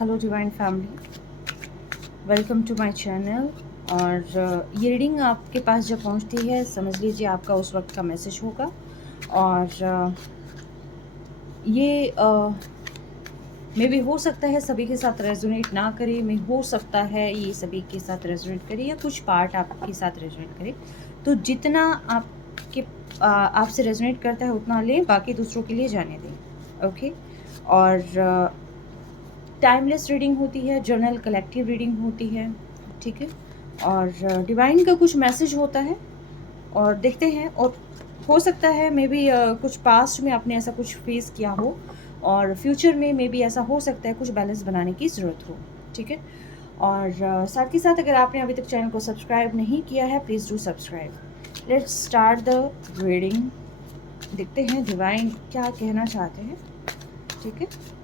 Hello divine family, welcome to my channel. और ये reading आपके पास जब पहुंचती है समझ लीजिए आपका उस वक्त का मैसेज होगा। और ये मे भी हो सकता है सभी के साथ रेजोनेट ना करे, में हो सकता है ये सभी के साथ रेजोनेट करे या कुछ पार्ट आपके साथ रेजोनेट करे। तो जितना आपके आपसे रेजोनेट करता है उतना लें, बाकी दूसरों के लिए जाने दें। ओके। और टाइमलेस रीडिंग होती है, जर्नल कलेक्टिव रीडिंग होती है, ठीक है। और डिवाइन का कुछ मैसेज होता है और देखते हैं। और हो सकता है मे बी कुछ पास्ट में आपने ऐसा कुछ फेस किया हो और फ्यूचर में मे बी ऐसा हो सकता है कुछ बैलेंस बनाने की ज़रूरत हो, ठीक है। और साथ ही साथ अगर आपने अभी तक चैनल को सब्सक्राइब नहीं किया है please do subscribe. Let's start the reading. देखते हैं डिवाइन क्या कहना चाहते हैं, ठीक है।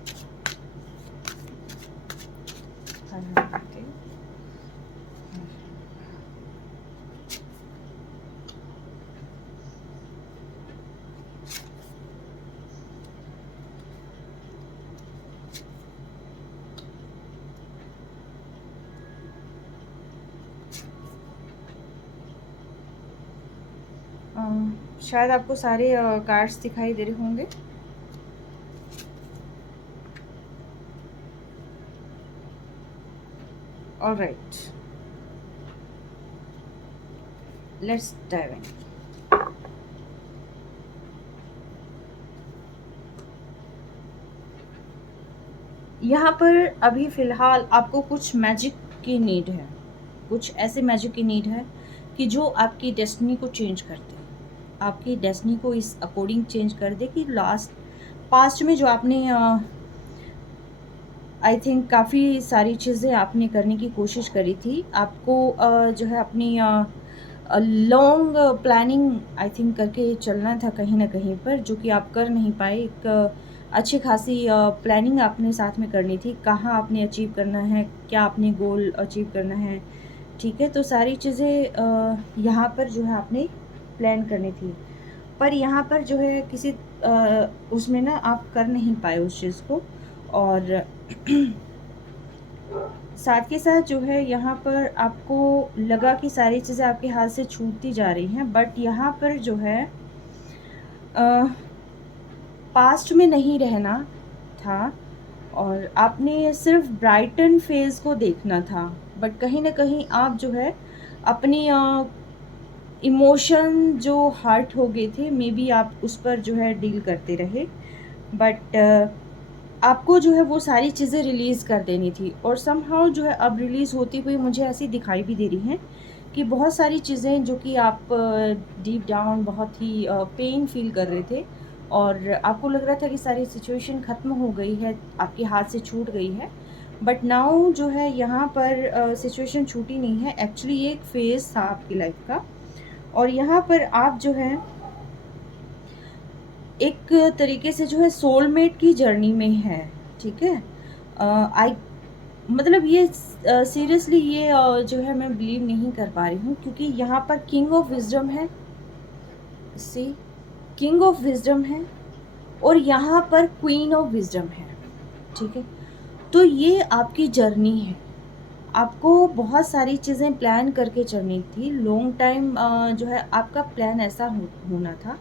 शायद आपको सारे कार्ड्स दिखाई दे रहे होंगे। Alright, let's dive in. यहाँ पर अभी फ़िलहाल आपको कुछ मैजिक की नीड है, कुछ ऐसे मैजिक की नीड है कि जो आपकी डेस्टिनी को चेंज कर दे, आपकी डेस्टिनी को इस अकॉर्डिंग चेंज कर दे कि पास्ट में जो आपने आई थिंक काफ़ी सारी चीज़ें आपने करने की कोशिश करी थी। आपको जो है अपनी लॉन्ग प्लानिंग आई थिंक करके चलना था कहीं ना कहीं पर, जो कि आप कर नहीं पाए। एक अच्छी खासी प्लानिंग आपने साथ में करनी थी, कहाँ आपने अचीव करना है, क्या आपने गोल अचीव करना है, ठीक है। तो सारी चीज़ें यहाँ पर जो है आपने प्लान करनी थी, पर यहाँ पर जो है किसी उसमें ना आप कर नहीं पाए उस चीज़ को। और साथ के साथ जो है यहाँ पर आपको लगा कि सारी चीज़ें आपके हाथ से छूटती जा रही हैं, बट यहाँ पर जो है पास्ट में नहीं रहना था और आपने सिर्फ ब्राइटन फेज़ को देखना था। बट कहीं ना कहीं आप जो है अपनी इमोशन जो हर्ट हो गए थे, मे बी आप उस पर जो है डील करते रहे। बट आपको जो है वो सारी चीज़ें रिलीज़ कर देनी थी और समहाउ जो है अब रिलीज़ होती हुई मुझे ऐसी दिखाई भी दे रही हैं कि बहुत सारी चीज़ें जो कि आप डीप डाउन बहुत ही पेन फील कर रहे थे और आपको लग रहा था कि सारी सिचुएशन ख़त्म हो गई है, आपके हाथ से छूट गई है। बट नाउ जो है यहाँ पर सिचुएशन छूटी नहीं है, एक्चुअली ये एक फेज़ था आपकी लाइफ का। और यहाँ पर आप जो है एक तरीके से जो है सोलमेट की जर्नी में है, ठीक है। आई मतलब ये सीरियसली ये जो है मैं बिलीव नहीं कर पा रही हूँ, क्योंकि यहाँ पर किंग ऑफ विजडम है, सी किंग ऑफ विजडम है और यहाँ पर क्वीन ऑफ विजडम है, ठीक है। तो ये आपकी जर्नी है, आपको बहुत सारी चीज़ें प्लान करके चलनी थी। लॉन्ग टाइम जो है आपका प्लान ऐसा होना था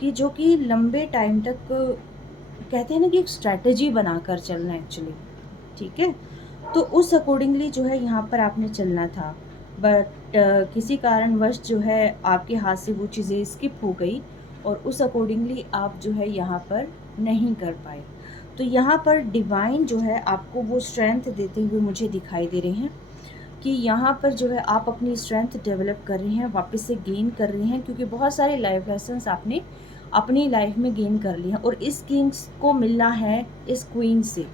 कि जो कि लंबे टाइम तक कहते हैं ना कि एक स्ट्रैटेजी बनाकर चलना एक्चुअली, ठीक है। तो उस अकॉर्डिंगली जो है यहाँ पर आपने चलना था। बट किसी कारणवश जो है आपके हाथ से वो चीज़ें स्किप हो गई और उस अकॉर्डिंगली आप जो है यहाँ पर नहीं कर पाए। तो यहाँ पर डिवाइन जो है आपको वो स्ट्रेंथ देते हुए मुझे दिखाई दे रहे हैं कि यहाँ पर जो है आप अपनी स्ट्रेंथ डेवलप कर रहे हैं, वापस से गेन कर रहे हैं, क्योंकि बहुत सारे लाइफ लेसन्स आपने अपनी लाइफ में गेन कर लिए हैं और इस किंग्स को मिलना है इस क्वीन से,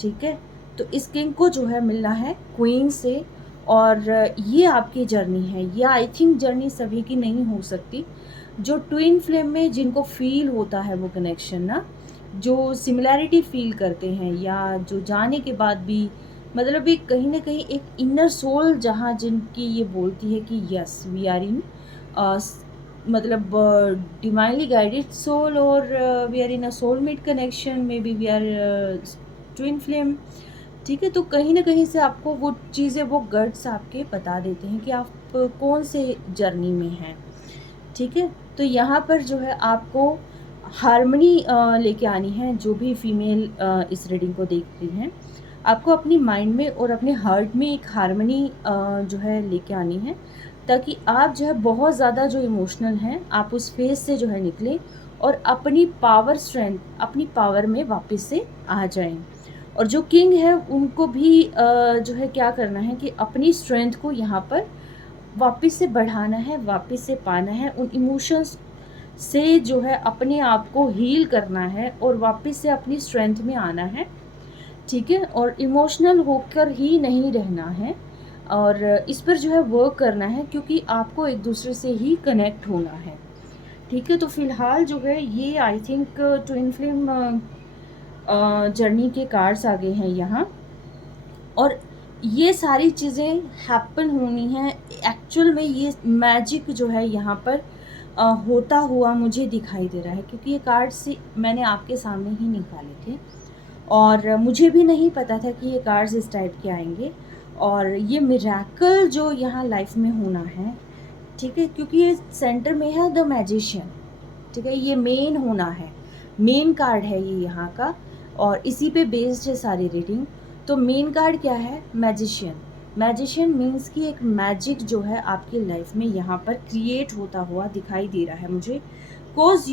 ठीक है। तो इस किंग को जो है मिलना है क्वीन से और ये आपकी जर्नी है। ये आई थिंक जर्नी सभी की नहीं हो सकती, जो ट्विन फ्लेम में जिनको फील होता है वो कनेक्शन ना, जो सिमिलैरिटी फील करते हैं या जो जाने के बाद भी मतलब एक कहीं ना कहीं एक इनर सोल जहाँ जिनकी ये बोलती है कि यस वी आर इन मतलब डिवाइनली गाइडेड सोल और we are in a soulmate connection, maybe we are twin flame. ठीक है। तो कहीं न कहीं से आपको वो चीज़ें, वो गट्स आपके बता देते हैं कि आप कौन से जर्नी में हैं, ठीक है। तो यहाँ पर जो है आपको हार्मनी लेके आनी है, जो भी फीमेल इस रीडिंग को देख रही हैं। आपको अपनी माइंड में और अपने हार्ट में एक हार्मनी जो है लेके आनी है, ताकि आप जो है बहुत ज़्यादा जो इमोशनल हैं, आप उस फेज़ से जो है निकलें और अपनी पावर, स्ट्रेंथ, अपनी पावर में वापस से आ जाएँ। और जो किंग है उनको भी जो है क्या करना है कि अपनी स्ट्रेंथ को यहाँ पर वापस से बढ़ाना है, वापस से पाना है, उन इमोशंस से जो है अपने आप को हील करना है और वापस से अपनी स्ट्रेंथ में आना है, ठीक है। और इमोशनल होकर ही नहीं रहना है, और इस पर जो है वर्क करना है, क्योंकि आपको एक दूसरे से ही कनेक्ट होना है, ठीक है। तो फिलहाल जो है ये I think twin flame journey के कार्ड्स आ गए हैं यहाँ, और ये सारी चीज़ें हैपन होनी हैं। एक्चुअल में ये मैजिक जो है यहाँ पर होता हुआ मुझे दिखाई दे रहा है, क्योंकि ये कार्ड्स से मैंने आपके सामने ही निकाले थे, और मुझे भी नहीं पता था कि ये कार्ड्स इस टाइप के आएंगे, और ये मिरेकल जो यहाँ लाइफ में होना है, ठीक है। क्योंकि ये सेंटर में है द मैजिशियन, ठीक है। ये मेन होना है, मेन कार्ड है ये यहाँ का, और इसी पे बेस्ड है सारी रीडिंग। तो मेन कार्ड क्या है? मैजिशियन। मैजिशियन मीन्स कि एक मैजिक जो है आपकी लाइफ में यहाँ पर क्रिएट होता हुआ दिखाई दे रहा है मुझे, कोज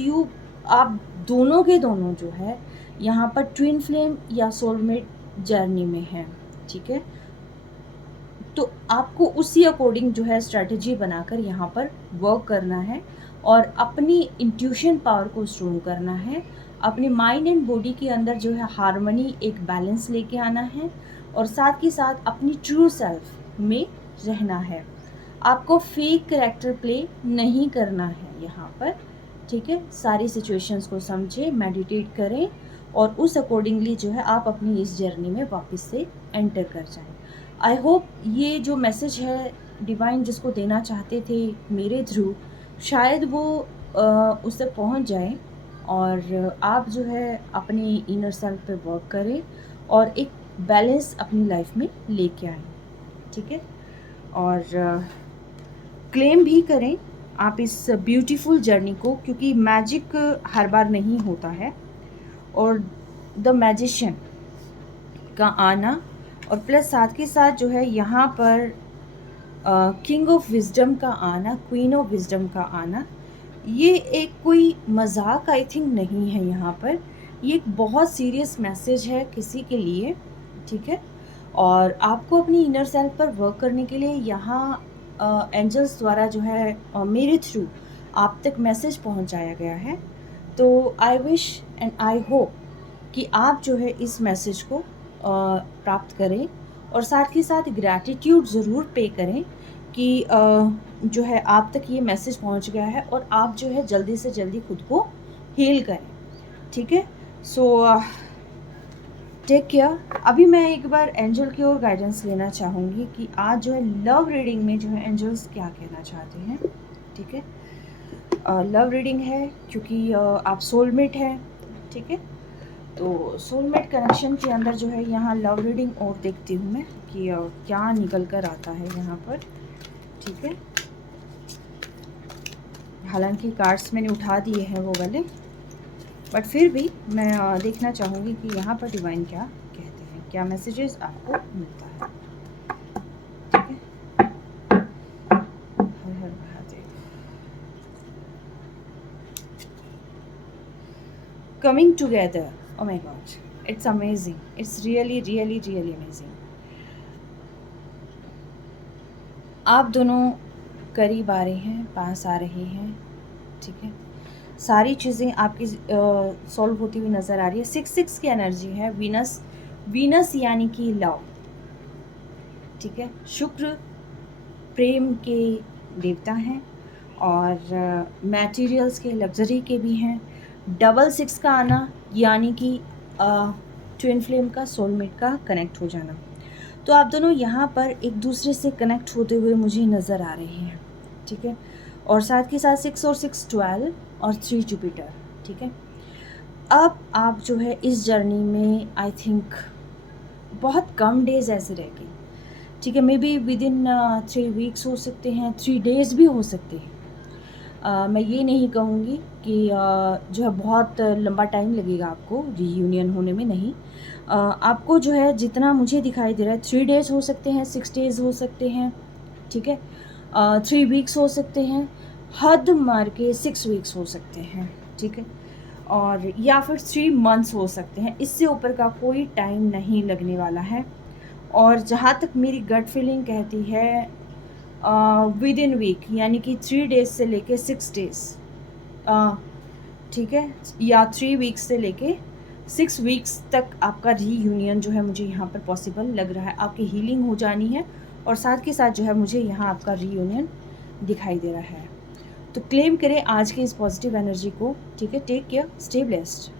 आप दोनों के दोनों जो है यहाँ पर ट्विन फ्लेम या सोलमेट जर्नी में है, ठीक है। तो आपको उसी अकॉर्डिंग जो है स्ट्रैटेजी बनाकर यहाँ पर वर्क करना है, और अपनी इंट्यूशन पावर को स्ट्रॉन्ग करना है, अपने माइंड एंड बॉडी के अंदर जो है हार्मनी, एक बैलेंस लेके आना है, और साथ ही साथ अपनी ट्रू सेल्फ में रहना है। आपको फेक कैरेक्टर प्ले नहीं करना है यहाँ पर, ठीक है। सारी सिचुएशंस को समझें, मेडिटेट करें, और उस अकॉर्डिंगली जो है आप अपनी इस जर्नी में वापस से एंटर कर जाएं। आई होप ये जो मैसेज है डिवाइन जिसको देना चाहते थे मेरे थ्रू, शायद वो उस तक पहुँच जाए, और आप जो है अपनी इनर सेल्फ पे वर्क करें और एक बैलेंस अपनी लाइफ में लेके आएँ, ठीक है। और क्लेम भी करें आप इस ब्यूटीफुल जर्नी को, क्योंकि मैजिक हर बार नहीं होता है, और द मैजिशियन का आना, और प्लस साथ के साथ जो है यहाँ पर किंग ऑफ विजडम का आना, क्वीन ऑफ विजडम का आना, ये एक कोई मजाक आई थिंक नहीं है यहाँ पर, ये एक बहुत सीरियस मैसेज है किसी के लिए, ठीक है। और आपको अपनी इनर सेल्फ पर वर्क करने के लिए यहाँ एंजल्स द्वारा जो है मेरे थ्रू आप तक मैसेज पहुँचाया गया है। तो I wish and I hope कि आप जो है इस मैसेज को प्राप्त करें, और साथ ही साथ ग्रैटिट्यूड ज़रूर पे करें कि जो है आप तक ये मैसेज पहुंच गया है, और आप जो है जल्दी से जल्दी खुद को हील करें, ठीक है। So take care. अभी मैं एक बार एंजल की ओर गाइडेंस लेना चाहूँगी कि आज जो है लव रीडिंग में जो है एंजल्स क्या कहना चाहते हैं, ठीक है। लव रीडिंग है क्योंकि आप सोलमेट हैं, ठीक है। तो सोलमेट कनेक्शन के अंदर जो है यहाँ लव रीडिंग और देखती हूँ मैं कि क्या निकल कर आता है यहाँ पर, ठीक है। हालांकि कार्ड्स मैंने उठा दिए हैं वो वाले, बट फिर भी मैं देखना चाहूँगी कि यहाँ पर डिवाइन क्या कहते हैं, क्या मैसेजेस आपको मिलता है, ठीक है। हर हर Mahadev. Coming together, oh my god, it's amazing, it's really really really amazing। आप दोनों करीब आ रहे हैं, पास आ रहे हैं, ठीक है। सारी चीज़ें आपकी सॉल्व होती हुई नज़र आ रही है। 6 की एनर्जी है, वीनस यानी कि लव, ठीक है। शुक्र प्रेम के देवता हैं, और मटेरियल्स के, लग्जरी के भी हैं। 6 का आना यानी कि ट्विन फ्लेम का, सोलमेट का कनेक्ट हो जाना। तो आप दोनों यहाँ पर एक दूसरे से कनेक्ट होते हुए मुझे नज़र आ रहे हैं, ठीक है। और साथ के साथ 6 और 6 12 और 3 जुपिटर, ठीक है। अब आप जो है इस जर्नी में आई थिंक बहुत कम डेज़ ऐसे रह गए, ठीक है। मे बी विदिन 3 वीक्स हो सकते हैं, 3 डेज़ भी हो सकते हैं। मैं ये नहीं कहूँगी कि जो है बहुत लंबा टाइम लगेगा आपको रीयूनियन होने में, नहीं। आपको जो है जितना मुझे दिखाई दे रहा है 3 डेज़ हो सकते हैं, 6 डेज़ हो सकते हैं, ठीक है। 3 वीक्स हो सकते हैं, हद मार के 6 वीक्स हो सकते हैं, ठीक है। और या फिर 3 मंथ्स हो सकते हैं, इससे ऊपर का कोई टाइम नहीं लगने वाला है। और जहाँ तक मेरी गट फीलिंग कहती है विद इन वीक, यानी कि 3 डेज़ से लेके 6 डेज़, ठीक है, या 3 वीक्स से लेके 6 वीक्स तक आपका रीयूनियन जो है मुझे यहाँ पर पॉसिबल लग रहा है। आपकी हीलिंग हो जानी है और साथ के साथ जो है मुझे यहाँ आपका रीयूनियन दिखाई दे रहा है। तो क्लेम करें आज के इस पॉजिटिव एनर्जी को, ठीक है। Take care, stay blessed.